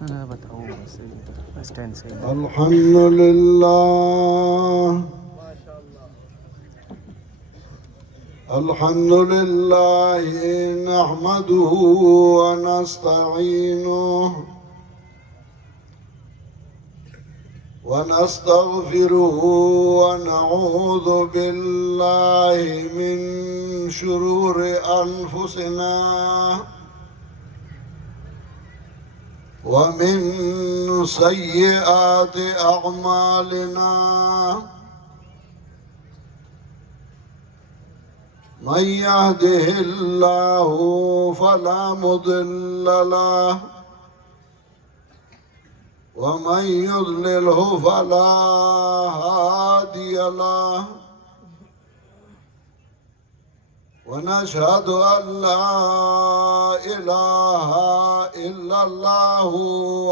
أنا بتعوم بس تنسى. الحمد لله الحمد لله نحمده ونستعينه ونستغفره ونعوذ بالله من شرور أنفسنا ومن سيئات أعمالنا من يهده الله فلا مضل له ومن يضلله فلا هادي له ونشهد أن لا إله إلا الله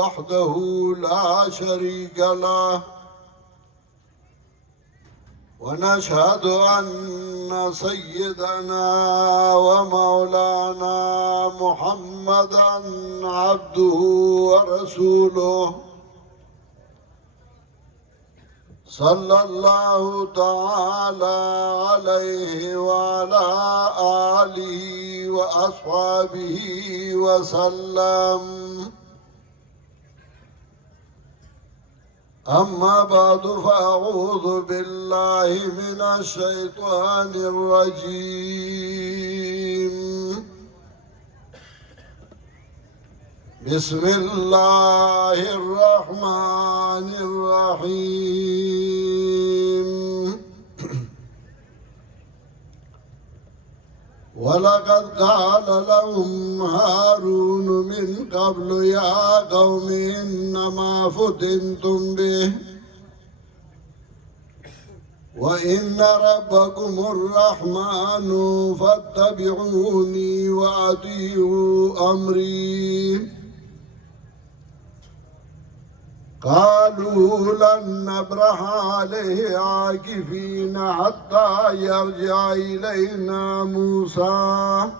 وحده لا شريك له ونشهد أن سيدنا ومولانا محمدا عبده ورسوله صلى الله تعالى عليه وعلى آله وأصحابه وسلم. أما بعد فأعوذ بالله من الشيطان الرجيم. بسم الله الرحمن الرحيم. ولقد قال لهم هارون من قبل يا قوم إنما فتنتم به وإن ربكم الرحمن فاتبعوني وأطيعوا أمري. قالوا لن نبرح عليه عاكفين حتى يرجع إلينا موسى.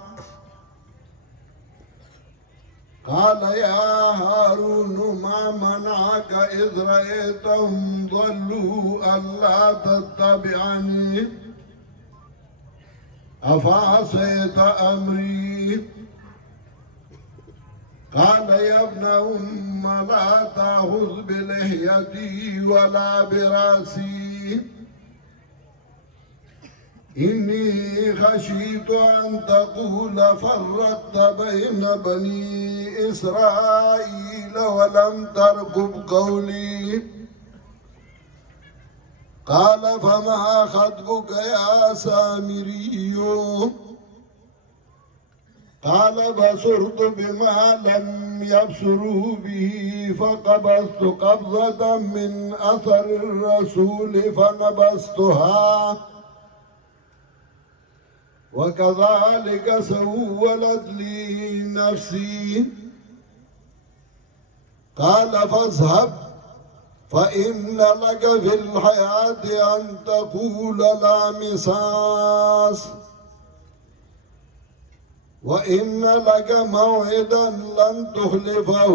قال يا هارون ما منعك إذ رأيتهم ضلوا ألا تتبعني أفعصيت أمري. قال يا ابن أم لا تأخذ بلحيتي ولا برأسي إني خشيت أن تقول فرقت بين بني إسرائيل ولم ترقب قولي. قال فما خطبك يا سامري؟ قال بصرت بما لم يبصروا به فقبضت قبضة من أثر الرسول فنبذتها وكذلك سولت لي نفسي. قال فاذهب فإن لك في الحياة أن تقول لا مساس وإن لك موعدا لن تخلفه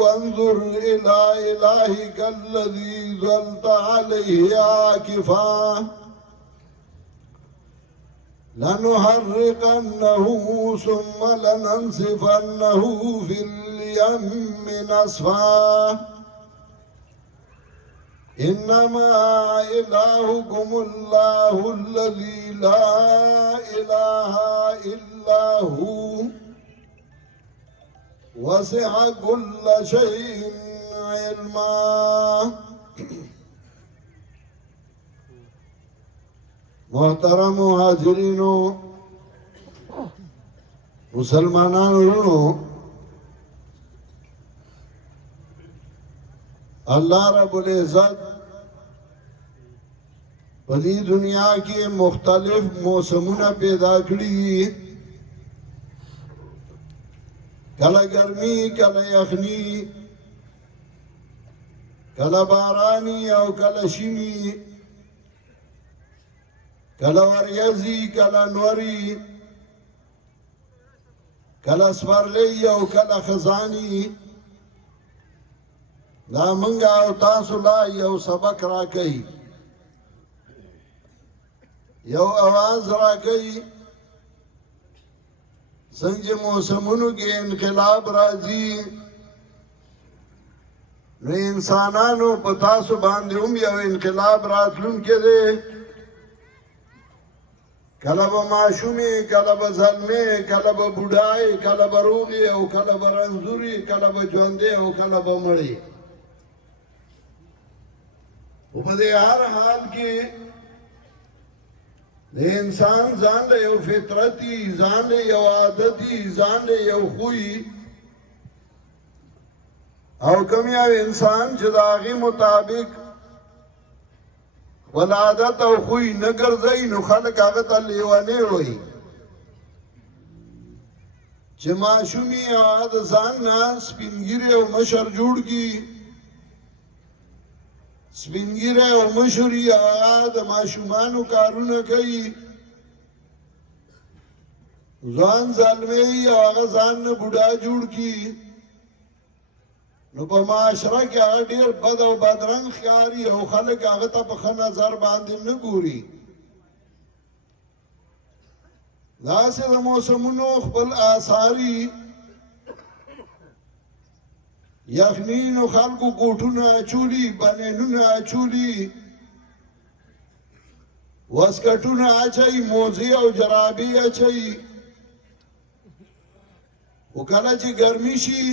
وانظر إلى إلهك الذي ظلت عليه عاكفا لنحرقنه ثم لننسفنه في اليم نسفا. إنما إلهكم الله الذي لا إله إلا هو وسع كل شيء علما. محترم حاضرینو مسلمانانو اللہ رب العزت پدی دنیا کی مختلف موسمونه پیدا کړی، کله ګرمي کله یخني، کله بارانی او کله شینی، کله وریځي کله نوري، کله سپرلی او کله خزانی دا منګه او تاسو لا یو سبق راکړي یو आवाज راکړي څنګه موسمونو کې انقلاب راځي نو انسانانو په تاسو باندې هم یو انقلاب راتلونکی دی کله به ماشومې کله به زلمې کله به بوډای کله به روغې او کله به رنځورې کله به ژوندې او کله به مړې او په دې هر حال کې د انسان ځان له یو فطرتي ځان له یو عادتي ځان له یو خوی او کوم یو انسان چې د هغې مطابق خپل عادت او خوی نه ګرځوي نو خلک هغه ته لیونی وایي چې ماشومي هغه د ځان نه سپینګیری او مشر جوړ کړي سپینګیری او مشري هغه د ماشومانو کارونه کوي ځوان زلمی هغه ځان نه بوډا جوړ کړي نو په معاشره کې هغه ډېر بد او بدرنګ ښکاري او خلک هغه ته په ښه نظر باندې نه ګوري داسې د موسمونو خپل آثاري یخني نو خلکو کوټونه اچولي بنینونه اچولي واسکټونه اچوي موزې او جرابې اچوي خو کله چې ګرمي شي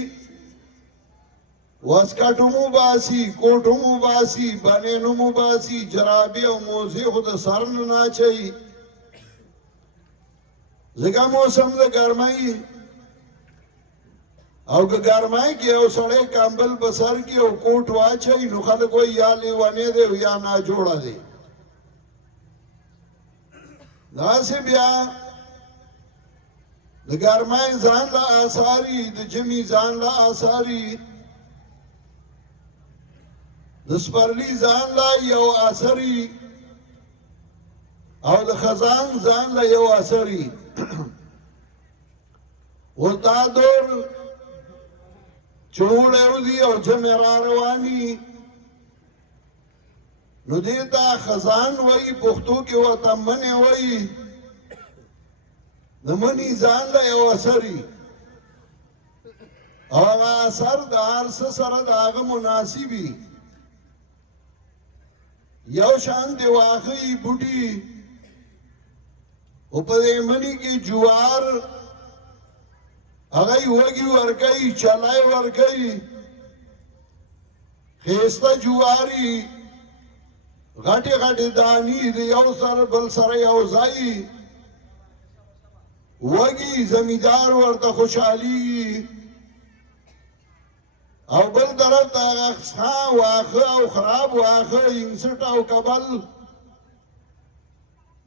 واسکټو مو باسي کوټو مو باسي بنینو مو باسي جرابې او موزې خو د سر نه اچوي ځکه موسم د ګرمۍ او که ګرمۍ کې یو سړی کمبل په سر کې او کوټ واچوي نو خلک وایي یا لیونی دی او یا ناجوړه دی داسې بیا د ګرمۍ ځان له آثاري د ژمي ځان له آثاري د سپرلي ځان له یو اثري او د خزان ځان له یو اثري و دا دور چوڑے دی او جمع را روانی نو دیتا خزان وی پختو کی وطا منی وی نمانی زان لا یو اثری او اثر دا عرص سر دا آغا مناسبی یو شان دی واقعی بوٹی او پا دی منی کی جوار اگئی وگی ورگئی چلائی ورگئی خیستا جواری غٹی غٹی دانی دی یو سر بل سر یو زائی وگی زمیدار ورطا خوشحالی او بل طرف تا خسخان واخه او خراب واخه انسٹ او کبل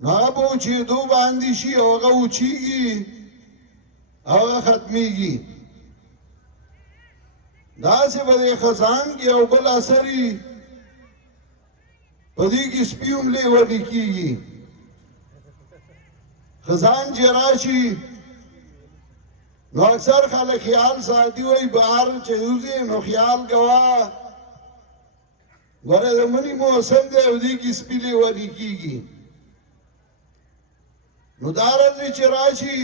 نابو چی دو باندی شی او غو چیگی هغه ختمیږي داسې به د خزان کې او بل اثري په دې کې سپي هم لیوني کېږي خزان چې راشي نو اکثر خلک خیال ساتي وایي بهر چې وځي نو خیال کوه ګوره د مني موسم دی او دې کې سپي لیوني کېږي نو دا راځي چې راشي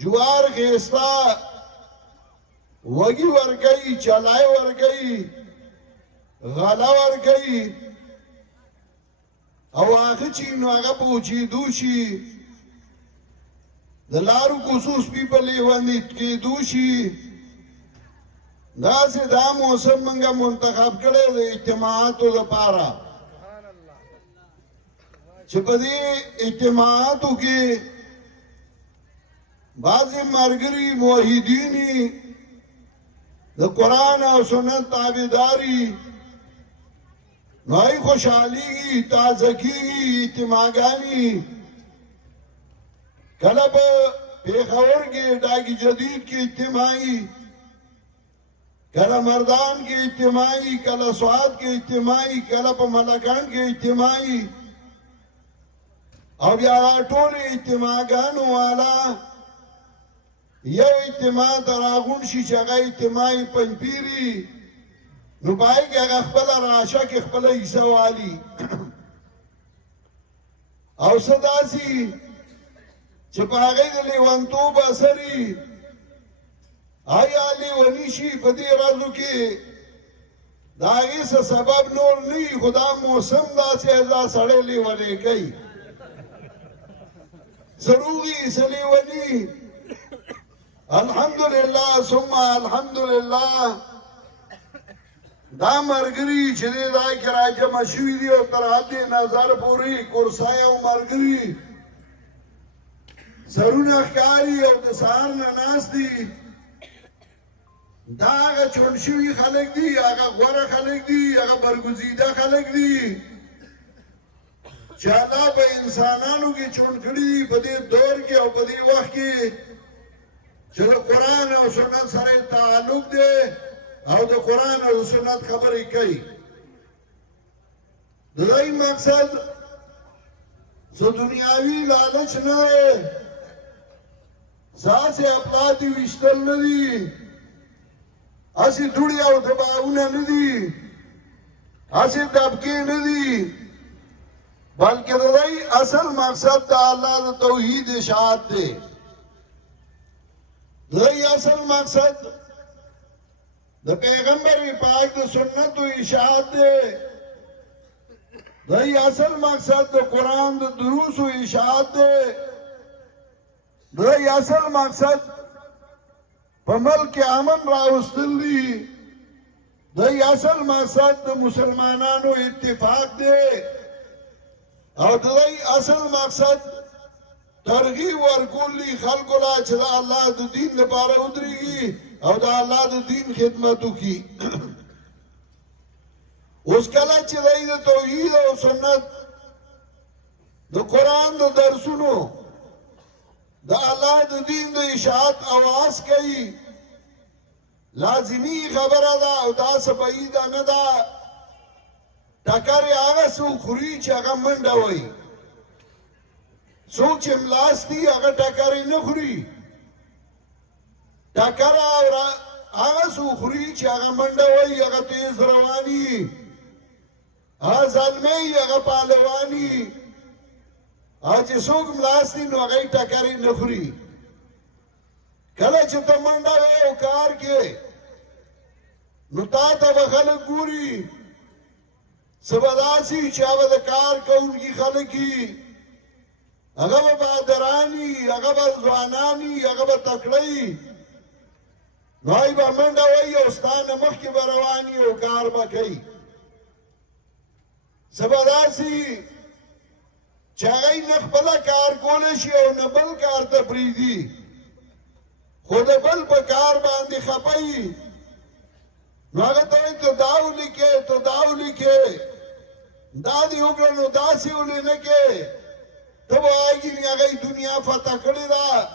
جوار خیستا وگی ورگئی چلائی ورگئی غلا ورگئی او آخه چی نو آغا پوچی دوشی دلارو کسوس پی پا لیوانی کی دوشی دا سے دا موسم منگا منتخب کرے دا اجتماعاتو دا پارا چی پا دی اجتماعاتو کی بعض مرګري موحدینی د قرآن او سنت تابعداري نوای خوشحالیږي تازګي اجتماعګاني کله په پیښور کې ډاګي جدید کې اجتماعي کله مردان کې اجتماعي کله سواد کې اجتماعي کله په ملکان کې اجتماعي او بیا ټول اجتماعګانو والا یو اجتماع ته راغونډ شي چې هغه اجتماعي پنجپیري نو په هغې کې هغه خپله راشه کې خپله حصه والي او څه داسې چې په هغې د لیونتوب اثر وي آیا لیوني شي په دې ورځو کې د هغې څه سبب نور نه وي خو دا موسم داسې دا سړی لیونی کوي ضروري څه لیوني الحمدلله ثم الحمدلله دا مرګري چې دې ځای کې راجمع شوي دي او تر حد نظر پورې کورسای او مرګري سرونه ښکاري او د سهار نه ناست دي دا هغه چون شوي خلک دي هغه غوره خلک دي هغه برګزیده خلک دي چې الله په انسانانو کې چون کړي دي په دې دور کې او په دې وخت کې چې د قرآن او سنت سره تعلق دی او د قرآن او سنت خبرې کوي د دې مقصد څه دنیاوي لالچ نه دی ځاسې افلاطي ویشتل نه دي هسې دوړې او دباونه نه دي هسې دبکې نه دي بلکې د دې اصل مقصد د الله د توحید اشاعت دی د دې اصل مقصد د پیغمبر پاک د سنت او اشاعت دی د دې اصل مقصد د قرآن د دروس او اشاعت دی د دې اصل مقصد په ملک امن راوستل دي د دې اصل مقصد د مسلمانانو اتفاق دی او د دې اصل مقصد ترغیب ورکول دي خلکو لا چې د الله د دین لپاره ودرېږي او د الله د دین خدمت وکړي اوس کله چې د توحید او سنت د قرآن د درسونو د الله د دین د اشاعت اواز کوي لازمی خبره ده او دا څه بعیده نه ده ټکر یې هغه څوک خوري چې هغه منډه وایي څوک چې ملاس دي هغه ټکر یې نه خوري ټکر هغه څوک خوري چې هغه منډه وایي هغه تیز رواني هغه زلمی هغه پهلواني هغه چې څوک ملاس دي نو هغه یې ټکر یې نه خوري کله چې ته منډه وایې او کار کې نو تا ته به خلک ګوري څه به داسې چې هغه د کار کوونکي خلک وي هغه به بهادراني هغه به ځواناني هغه به تکړه نو هغوی به منډه وهي او ستا نه مخکې به رواني او کار به کوي څه به داسې چې هغوی نه خپله کار کولی شي او نه بل کار ته پرېږدي خو د بل په کار باندې خفه وي نو هغه ته وایي ته دا ولیکې ته دا ولیکې دا دې وکړه نو داسې ولې نه کې ته به وایي هغه دنیا فتح کړې ده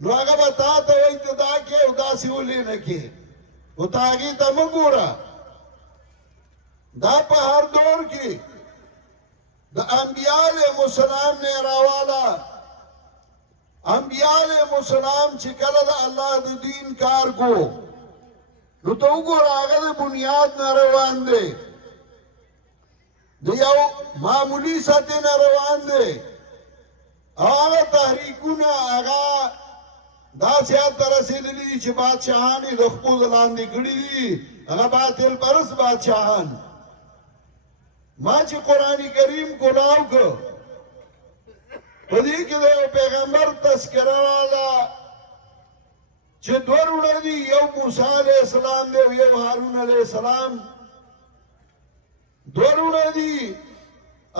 نو هغه به تا ته وایي ته دا کې او داسې ولې نه کې خو ته هغې ته مه ګوره دا په هر دور کې د انبیاء علیهم السلام نه راواله انبیاء علیهم السلام چې کله د الله د دین کار کو نو ته وګوره هغه د بنیاد نه روان دی د یو معمولي سطحې نه روان دی هغه تحریکونه هغه داسې حد ته رسېدلي دي چې بادشاهان یې د خپو د لاندې کړي دي هغه باطل پرست بادشاهان ما چې قرآن کریم کولاو کړ په دې کې د یو پیغمبر تذکره راغله چې دوه وروڼه دي یو موسی علیه السلام دی او یو هارون علیه السلام دوه وروڼه دي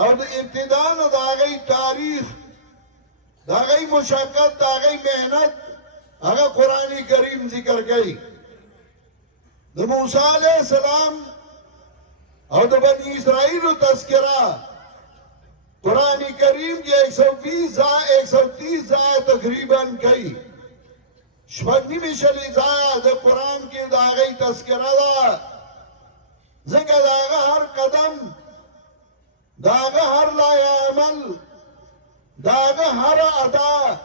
او د ابتدا نه د هغوی تاریخ د هغوی مشقت د هغوی محنت هغه قرآن کریم ذکر کوي د موسی علیه السلام او د بنی اسرائیلو تذکره قرآن کریم کی 130 ځای تقریبا کوي شپږ نیمې شلې ځایه د قرآن کې د هغوی تذکره ده ځکه د هغه هر قدم د هغه هر لایه عمل د هغه هر ادا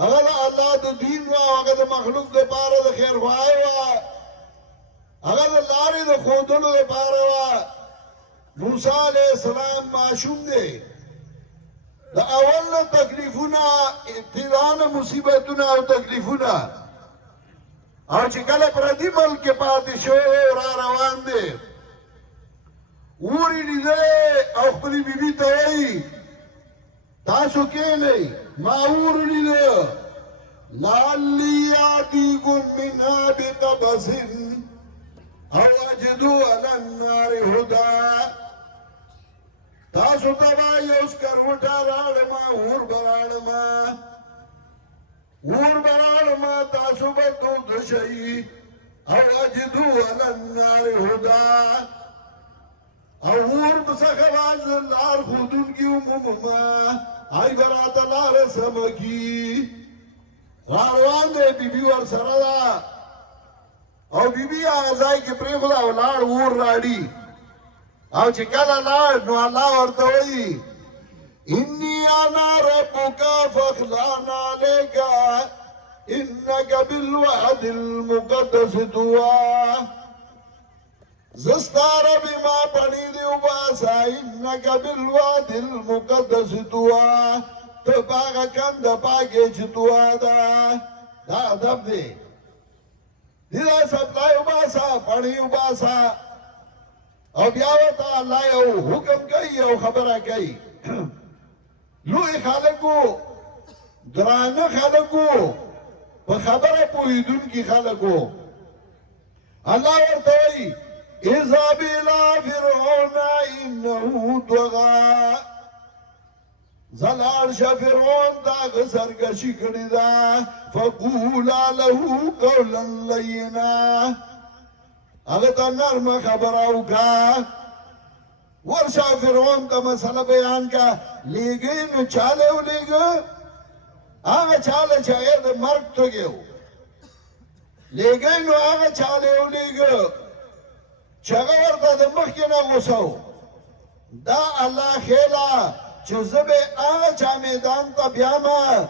هغه د الله د دین و هغه د مخلوق دپاره د خیرخواهۍ وه هغه د لارې د ښودلو دپاره وه موسی علیه السلام ماشوم دی د اول نه تکلیفونه ابتدا نه مصیبتونه او تکلیفونه او چې کله پردي ملک کې پاتې شوی را روان دی اور یې لیدلی او خپلې بیبي ته وایي تاسو کښېنئ ما اور ولیده لعلي آتیکم منها بقبس او اجدو علی النار هدى تاسو ته به یو سکروټه راوړمه اور به راوړمه تاسو به توده شئ او اجدو علی النار هدى او اور څخه باز لار ښودونکي ومومه ای به راته لاره سمه کي را روان دی بیبي ورسره ده او بیبي هغه ځای کې پرېښوده او لاړ اور راړي او چې کله لاړ نو الله ورته وایي انی انا ربک فاخلع علیک انک بالوعد المقدس طوی زستا رب ما پڑی دیو باسا انک بالوعد المقدس طوی تو باغ کند پاکی چی طوی دا ادب دی دیده سپلایو باسا پڑیو باسا او بیاوتا اللہ یو حکم کئی او خبره کئی لوی خالقو درانه خالقو په خبره پوهیدون کی خالقو الله ورته وی اذهب الى فرعون انه طغى زلال شه فرعون دا سرکشي کړی دا فقولا له قولا لینا هغه ته نرمه خبره وکړه ورشه فرعون ته مسله بیان کا لیږي نو چاله ولېږه هغه چاله چې هغه د مرګ توګه و لیږي نو هغه چاله ولېږه چې هغه ورته د مخکې نه غوسه و دا الله خیله چې زه به هغه چا میدان ته بیامه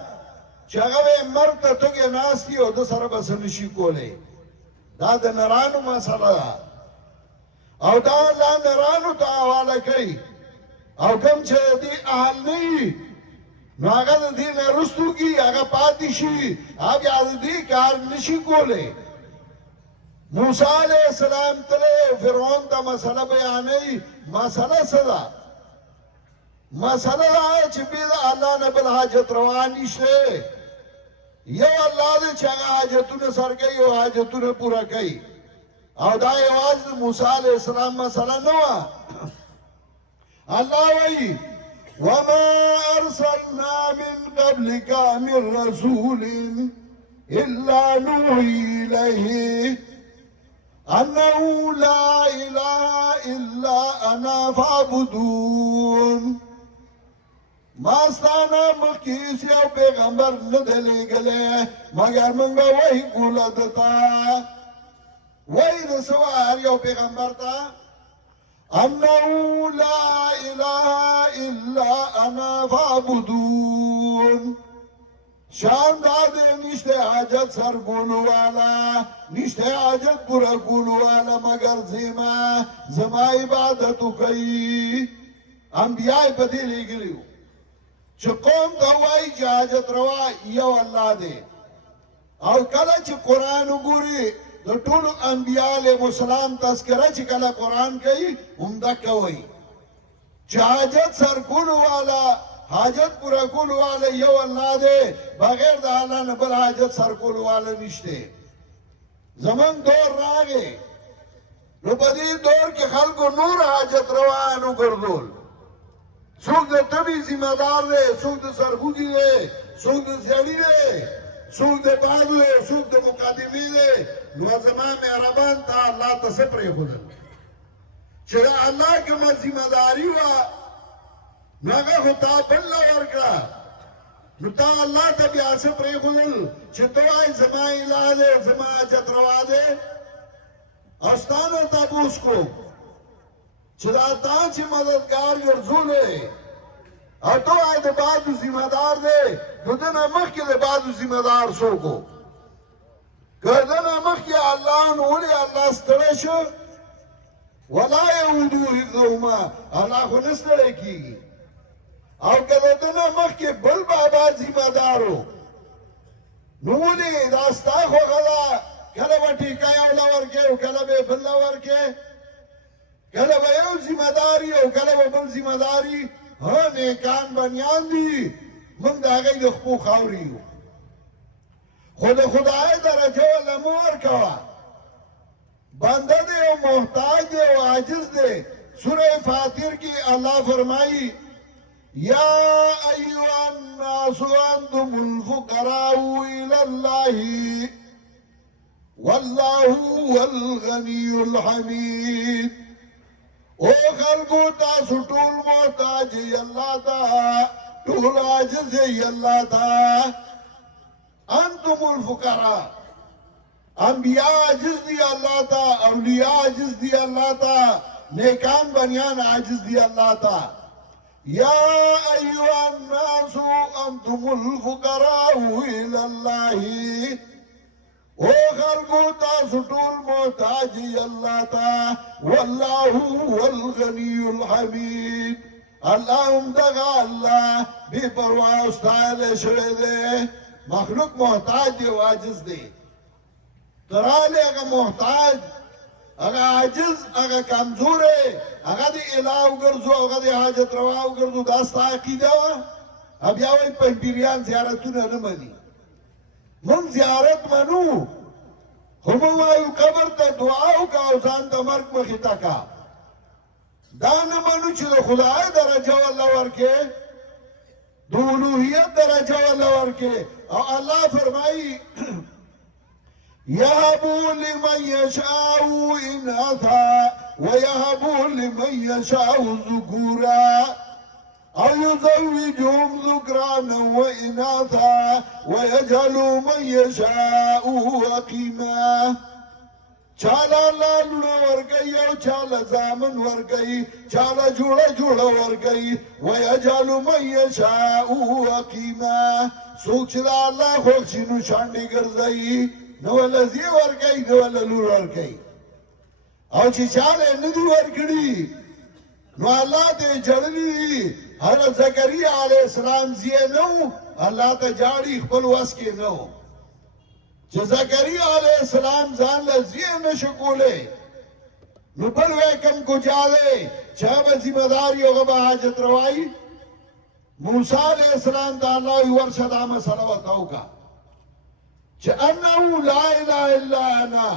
چې هغه به مرګ ته توګې ناست وي او ده سره به څه نشي کولی دا د نرانو مسله ده او دا الله نرانو ته حواله کوي او کوم چې د دې اهل نه وي نو هغه د دې نه رستو کي هغه پاتې شي هغه د دې کار نشي کولی موسی علیہ السلام تلے فرعون ته مسله بیانوي مسله څه ده مسله دا چې بې د الله نه بل حاجت روا نشته یو الله دی چې هغه حاجتونه سر کوي او حاجتونه پوره کوي او دا یوازې موسی علیہ السلام مسله نه وه الله وایي وما ارسلنا من قبلك من رسول الا نوحي اليه انه لا اله الا انا فاعبدون ما ستانا مخکیس یو پیغمبر ندلی گلے مگر منگا وحی کولا دتا وحی نسوار یو پیغمبر تا انہو لا الہ الا انا فاعبدون شان دادے نشتے حاجت سر گولو والا نشتے حاجت پورا گولو والا مگر زما عبادتو کئی انبیاء پتی لے گلیو چې قوم ته وایي چې حاجت روا یو الله دی او کله چې قرآن وګوري د ټولو انبیاء علیهم السلام تذکره چې کله قرآن کوي همدکه وایي چې حاجت سر کولو والا حاجت پورا کولو والا یو الله دی بغیر د الله نه بل حاجت سر کولو والا نشته زمون دور راغی نو په دې دور کې خلکو نور حاجت روان وګرځول څوک د طبي ذمہ دار دی څوک د سرخوږي دی څوک د سیاړي دی څوک د باغ دی څوک د مقدمې دی نو زما مهربان ته الله ته څه پرېښودل چې د الله کومه ذمہ داري وه نو هغه خو تا بل له ورکړه نو تا الله ته بیا څه پرېښودل چې ته وایې زما اله دی زما حاجت روا دی او ستا نه تپوس کوم چې دا تا چې مددګار ګرځولی او ته وایې د بعد ذمہ دار دی ددنه مخکې د بعضو ذمه دار څوک و که دنه مخکې الله نو ولې الله ستړی شو ولا یعودو حفظهما الله خو نه ستړی کېږي او که د دنه مخکې بل بابا ذمه دار و نو ولې دا ستا خوښه ده کله به ټیکه یو له ورکې او کله به یې بل له ورکې کله به یو ذمه داري او کله به بل ذمه داري ها نیکان بنیان دي موږ د هغوی د خپو خاورې یو خو د خدای درجه ورله مه ورکوه بنده دی او محتاج دی او عاجز دی سوره فاطر کې الله فرمایي یا ایها الناس انتم الفقراء الى الله والله هو الغني الحميد او خلقو تاسو ټول محتاج یې الله ته ټول عاجز یې الله ته انتم الفقراء انبیاء عاجز دی الله ته اولیاء عاجز دی الله ته نیکان بنیان عاجز دی الله ته یا ایها الناس انتم الفقراء الى الله او خلقو تاسو ټول محتاج یې الله ته والله هو الغني الحمید الله هم دغه الله بې پروا ستایلی شوی دی مخلوق محتاج دی او عاجز دی ترالی هغه محتاج هغه عاجز هغه کمزوری هغه د اله وګرځو هغه د حاجت روا وګرځو دا ستا عقیده وه بیا وایي پنجپیریان زیارتونه نه مني موږ زیارت منو خو موږ وایو قبر ته دعا وکړه او ځان د مرګ مخې ته کړه دا نه منو چې د خدای درجه ورله ورکې د الوهیت درجه ورله ورکې او الله فرمایي يهب لمن يشاء إناثا ويهب لمن يشاء ذكورا أو يزوجهم ذكرانا وإناثا ويجعل من يشاء عقيما چالا لالونا ورگئی او چالا زامن ورگئی چالا جوڑا جوڑا ورگئی ویجعل من یشاء عقیما سوک چدا اللہ خوشینو شانڈی گرزئی نوالا زی ورگئی نوالا لور ورگئی او چی چالا ندی ورگڑی نو اللہ تے جڑلی حضرت زکریا علیہ السلام زی نو اللہ تے جاڑی خپل وس کے نو چې زکریا علیہ السلام ځان له زیه نشو کولی نو بل وی کم کجا دی چې هغه ذمه داري هغه به حاجت روایي موسی علیہ السلام ته الله وی ورشه دا مسله ورته وکړه چې انه لا اله الا انا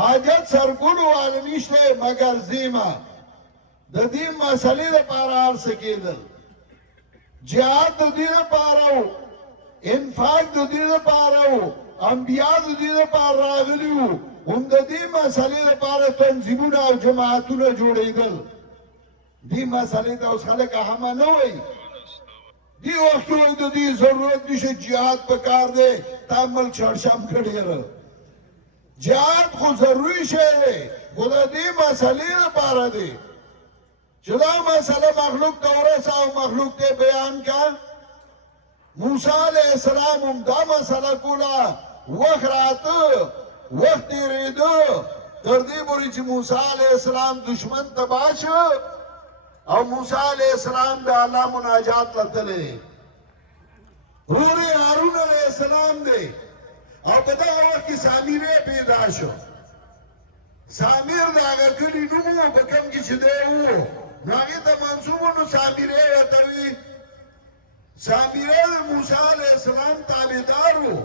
حاجت سرکولو والا نشته مگر زیمه د دې مسلې لپاره هر څه کېدل جهاد د دې لپاره و انفاق د دې لپاره و انبیاء د دې لپاره راغلي وو هم د دې مسلې لپاره تنظیمونه او جماعتونه جوړېدل دې مسلې ته اوس خلک اهمه نه وایي دې وخت کې د دې ضرورت نشته جهاد پکار دی تعامل چړشم کړی جهاد خو ضروري شی دی خو د دې مسلې لپاره دی چې دا مسله مخلوق ته ورسه او مخلوق ته بیان کا موسی علیہ السلام هم دا مسله کوله وخت راته وخت تېرېده تر دې پورې چې موسی علیہ السلام دشمن تباه شو او موسی علیہ السلام د الله مناجات ته تللی ورور یې هارون علیہ السلام دی او په دغه وخت کې سامیری پیدا شو سامیر د هغه کلي نوم و په کوم کې چې دی و نو هغې ته منسوب و نو سامیری ورته وي سامیری د موسی علیہ السلام تابعدار و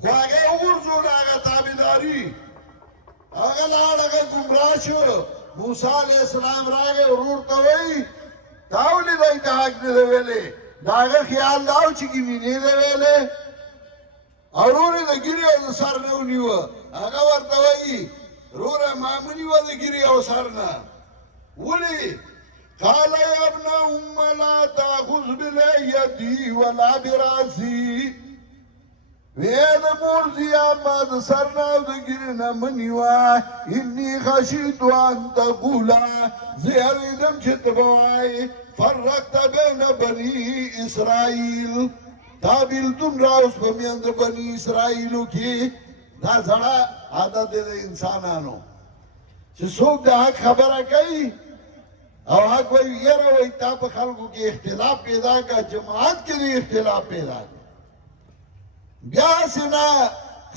خو هغه وغورځول هغه تابعداري هغه لاړ هغه ګمراه شو موسی علیہ السلام راغی ورور ته وایي تا ولې دی ته حق نه دی ویلی د هغه خیال دا و چې ګینې دی ویلی او ورور یې د ګیرې او د سر نه ونیوه هغه ورته وایي وروره ما مه نیوه د ګیرې او سر نه ولې قال يا ابن أم لا تأخذ بليدي ولا براسي وين مرزي أما سرنا وذكرنا منيوا إني خشيت أن تقول زير دم شتبواي فرقت بین بنی اسرائیل تا بیلتون راوس پمیند بنی اسرائیلو کی دا زړه عادت دی د انسانانو چې څوک د حق خبره کوي او حق وایي یره وایي تا په خلکو کې اختلاف پیدا کا جماعت کې دی اختلاف پیدا کا بیا سینا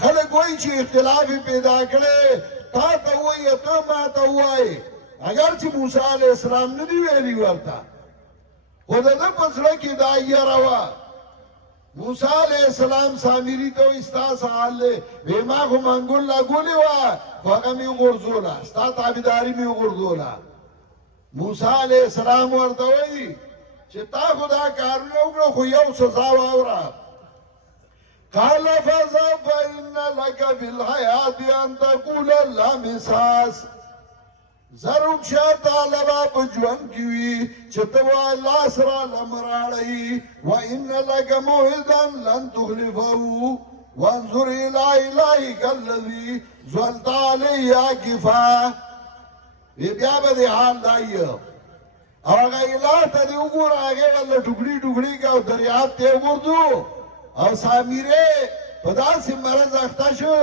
خلک وایي چې اختلاف پیدا کړي تا ته وایي ته ما ته وایي اگر چې موسی علیه السلام نه دی ویلي ورته خو د ده په زړه کې دا یره وه موسی علیہ السلام سامری تو استا سوال لے وی ما خو منگول لگولی وا خو اگا می غرزولا استا تابداری می غرزولا موسی علیہ السلام ورطوئی چه تا خدا کارو لوگو خو یو سزا واورا قال فَذَبْ فَإِنَّ لَكَ فِي الْحَيَاةِ أَن تَقُولَ لَا مِسَاسِ ضرور شاہ طالبہ پجوان کیوی چھتوا اللہ سرا لمراڑی وَإِنَّ لَكَ مُوعِدًا لَن تُخْلِفَهُ وَانظُرْ إِلَىٰ إِلَٰهِكَ الَّذِي ظَلْتَ عَلَيْهِ عَاكِفًا یہ بیا بدے حال دائی اور اگر الہ تا دے اگر آگے والا ٹکڑی ٹکڑی کا دریاب تے اگر دو اور سامیرے پدا سے مرض اختشو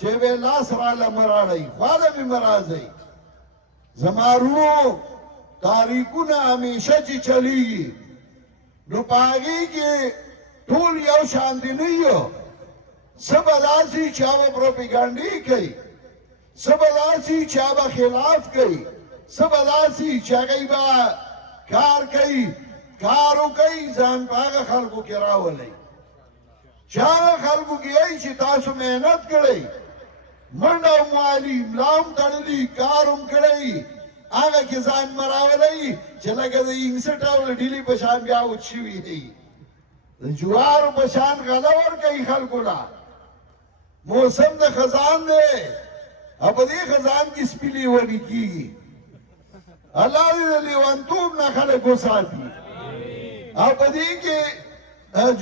چھے بے اللہ سرا لمراڑی خوالا بھی مرازی زمارونو تاریکونه همیشه چې چلیږي نو په هغې کې ټول یو شان دي نه یو څه به داسې چې هغه پروپیګنډې کوي څه به داسې چې هغه خلاف کوي څه به داسې چې هغوی به کار کوي کار وکوي ځان په هغه خلکو کې راولئ چې هغه خلکو کې وایي چې تاسو محنت کړئ منډه موالي ملا هم تړلي کار هم کړی هغه کې ځان مراولی چې لکه د انګسټ او د ډیلي په شان بیا وچ شوي دي د جوارو په شان غله ورکوي خلکو له موسم د خزان دی او په دې خزان کې سپي لیوني کېږي الله دې د لیونتوب نه خلک وساتي او په دې کې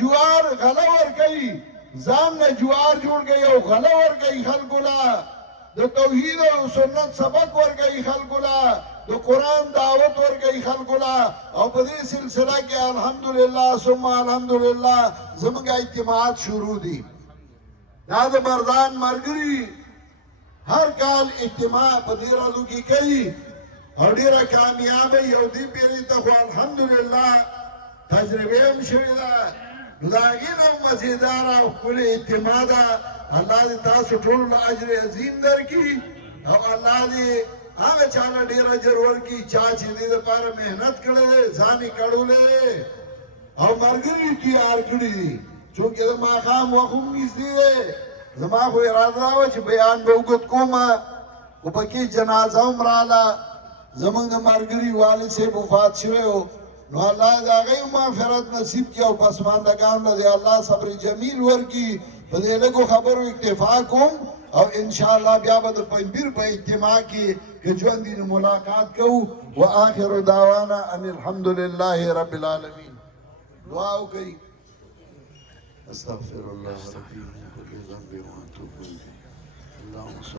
جوار غله ورکوي ځان نه جوار جوړ گئی او غله ورکوي خلکو له د توحید او سنت سبق ورکوي خلکو له د قرآن دعوت ورکوي خلکو له او په دې سلسله کې الحمدلله ثم الحمدلله زموږ اجتماعات شروع دي دا د مردان ملګري هر کال اجتماع په دې ورځو کې کوي او ډېره کامیابه یو دې پیرې ته خو الحمدلله تجربه هم شوې ده نو د هغې نه هم مزېداره او ښکلې اجتماع ده الله دې تاسو ټولو له اجر عظیم درکړي او الله دې هغه چا له ډېر اجر ورکړي چا چې دې دپاره محنت کړی دی ځان یې کړولی او ملګري یې تیار کړي دي چونکې د ماښام وخت هم نږدې دی زما خو اراده دا وه چې بیان به اوږد کومه خو پکې جنازه هم راله زموږ د ملګري والد صاحب وفات شوی و نو الله د هغې مغفرت نصیب کړي او پسماندګانو له دې الله صبر جمیل ورکړي په دې لږو خبرو اکتفا کوم او انشاءالله بیا به د پنځپیر په اجتماع کې که ژوند دي نو ملاقات کوو وآخر دعوانا ان الحمد لله رب العالمین دعا وکړئ استغفر الله ربي من كل ذنب واتوب اليه اللهم